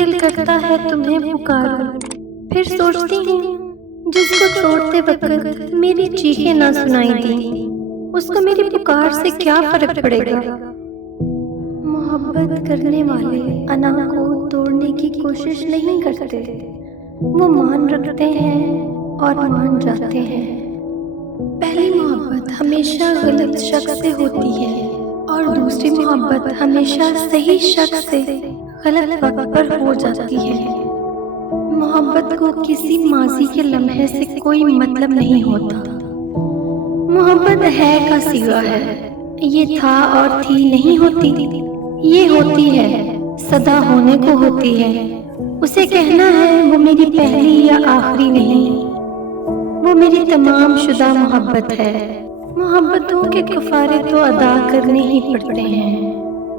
دل کرتا ہے تمہیں پکاروں، پھر سوچتی ہوں جس کو چھوڑتے وقت میری چیخیں نہ سنائی دیں، اس کو میری پکار سے کیا فرق پڑے گا؟ محبت کرنے والے انا کو توڑنے کی کوشش نہیں کرتے، وہ مان رکھتے ہیں اور مان جاتے ہیں۔ پہلی محبت ہمیشہ غلط شخص سے ہوتی ہے اور دوسری محبت ہمیشہ صحیح شخص سے غلط وقت پر ہو جاتی ہے۔ محبت کو کسی ماضی کے لمحے سے کوئی مطلب نہیں ہوتا۔ محبت ہے کا صیغہ ہے، یہ تھا اور تھی نہیں ہوتی، یہ ہوتی ہے، سدا ہونے کو ہوتی ہے۔ اسے کہنا ہے وہ میری پہلی یا آخری نہیں، وہ میری تمام شدہ محبت ہے۔ محبتوں کے کفارے تو ادا کرنے ہی پڑتے ہیں،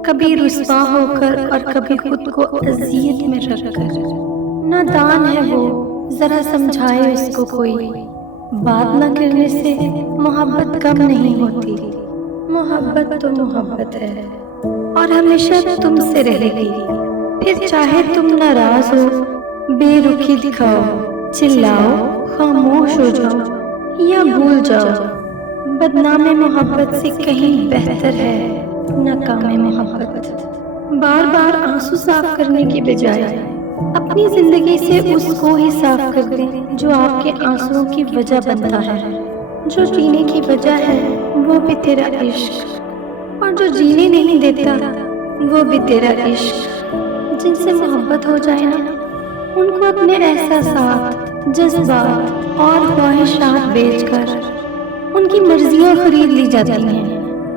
کبھی رسوا ہو کر اور کبھی خود کو اذیت میں رکھ کر۔ نادان ہے وہ، ذرا سمجھائے اس کو کوئی، بات نہ کرنے سے محبت کم نہیں ہوتی۔ محبت تو محبت ہے اور ہمیشہ تم سے رہے گی، پھر چاہے تم ناراض ہو، بے رخی دکھاؤ، چلاؤ، خاموش ہو جاؤ یا بھول جاؤ، بدنام محبت سے کہیں بہتر ہے ناکام محبت۔ بار بار آنسو صاف کرنے کی بجائے اپنی زندگی سے اس کو ہی صاف کر دیں جو آپ کے آنسوؤں کی وجہ بنتا ہے۔ جو جینے کی وجہ ہے وہ بھی تیرا عشق، اور جو جینے نہیں دیتا وہ بھی تیرا عشق۔ جن سے محبت ہو جائے نا، ان کو اپنے احساسات، جذبات اور خواہشات بیچ کر ان کی مرضیاں خرید لی جاتی ہیں،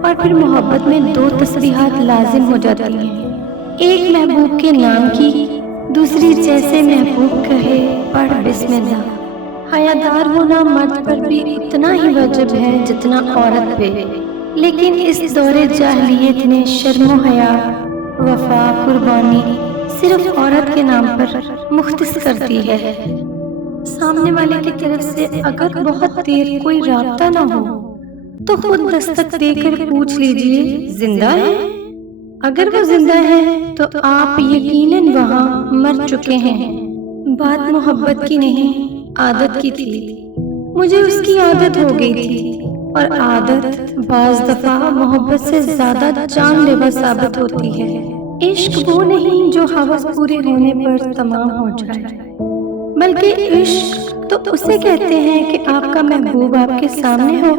اور پھر محبت میں دو تصریحات لازم ہو جاتی ہیں، ایک محبوب کے نام کی، دوسری جیسے محبوب کہے پڑھ بسم اللہ۔ حیادار ہونا مرد پر بھی اتنا ہی واجب ہے جتنا عورت پہ، لیکن اس دور جاہلیت نے شرم و حیا، وفا، قربانی صرف عورت کے نام پر مختص کر دی ہے۔ سامنے والے کی طرف سے اگر بہت دیر کوئی رابطہ نہ ہو تو خود دستک دے کر پوچھ لیجئے زندہ ہے؟ اگر وہ زندہ ہے تو آپ یقیناً وہاں مر چکے ہیں۔ بات محبت کی نہیں، عادت کی تھی۔ مجھے اس کی عادت ہو گئی تھی، اور عادت بعض دفعہ محبت سے زیادہ جان لیوا ثابت ہوتی ہے۔ عشق وہ نہیں جو ہوس پورے ہونے پر تمام ہو جائے، بلکہ عشق تو اسے کہتے ہیں کہ آپ کا محبوب آپ کے سامنے ہو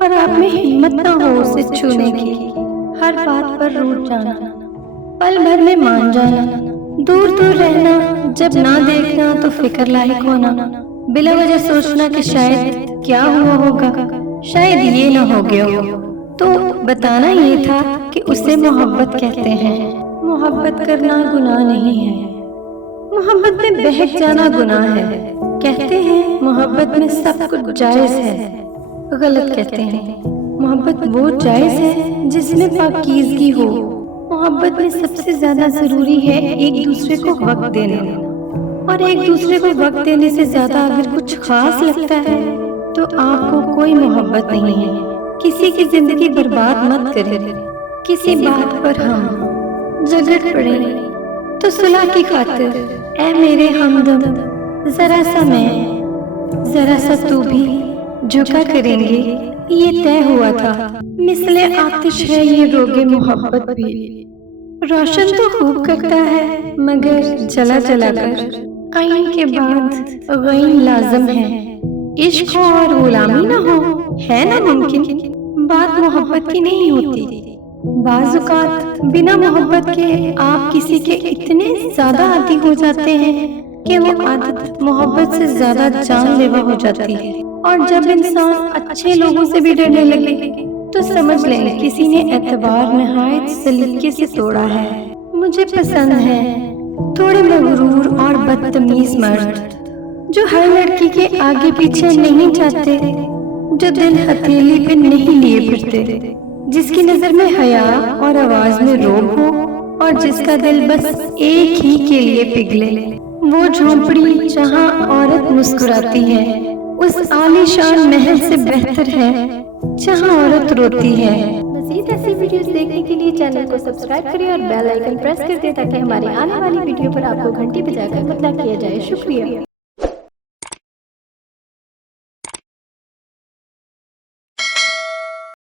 اور آپ میں ہمت نہ ہو اسے چھونے کی، ہر بات پر روٹھ جانا، پل بھر میں مان جانا، دور دور رہنا، جب نہ دیکھنا تو فکر لاحق ہونا، بلا وجہ سوچنا کہ شاید کیا ہوا ہوگا، شاید یہ نہ ہو گیا ہو، تو بتانا یہ تھا کہ اسے محبت کہتے ہیں۔ محبت کرنا گناہ نہیں ہے، محبت میں بہک جانا گناہ ہے۔ کہتے ہیں محبت میں سب کچھ جائز ہے، غلط کہتے ہیں۔ محبت وہ جائز ہے جس میں پاکیزگی ہو۔ محبت میں سب سے زیادہ ضروری ہے ایک دوسرے کو وقت دینا، اور ایک دوسرے کو وقت دینے سے زیادہ اگر کچھ خاص لگتا ہے تو آپ کو کوئی محبت نہیں ہے۔ کسی کی زندگی برباد مت کریں۔ کسی بات پر ہم جھگڑ پڑیں تو صلح کی خاطر اے میرے ہمدم، ذرا سا میں، ذرا سا تو بھی جھکا کریں گے، یہ طے ہوا تھا۔ مثل آتش ہے یہ روگ محبت بھی، روشن تو خوب کرتا ہے مگر جلا جلا کر، عین کے بعد غین لازم ہے۔ عشق ہو اور غلامی نہ ہو ہے نا ممکن؟ بات محبت کی نہیں ہوتی۔ بعض اوقات بنا محبت کے آپ کسی کے اتنے زیادہ عادی ہو جاتے ہیں کہ وہ عادت محبت سے زیادہ جان لیوا ہو جاتی ہے، اور جب انسان اچھے لوگوں سے بھی ڈرنے لگے تو سمجھ لیں کسی نے اعتبار نہایت سلیقے سے توڑا ہے۔ مجھے پسند ہے تھوڑے مغرور اور بدتمیز مرد جو ہر لڑکی کے آگے پیچھے نہیں جاتے، جو دل ہتھیلی پہ نہیں لیے پھرتے، جس کی نظر میں حیا اور آواز میں روب ہو، اور جس کا دل بس ایک ہی کے لیے پگھلے۔ وہ جھونپڑی جہاں عورت مسکراتی ہے اس عالی شان محل سے بہتر ہے جہاں عورت روتی ہے۔ مزید ایسی ویڈیوز دیکھنے کے لیے چینل کو سبسکرائب کریں اور بیل آئیکن پریس کر دیں تاکہ ہمارے آنے والی ویڈیو پر آپ کو گھنٹی بجا کر اطلاع کیا جائے۔ شکریہ۔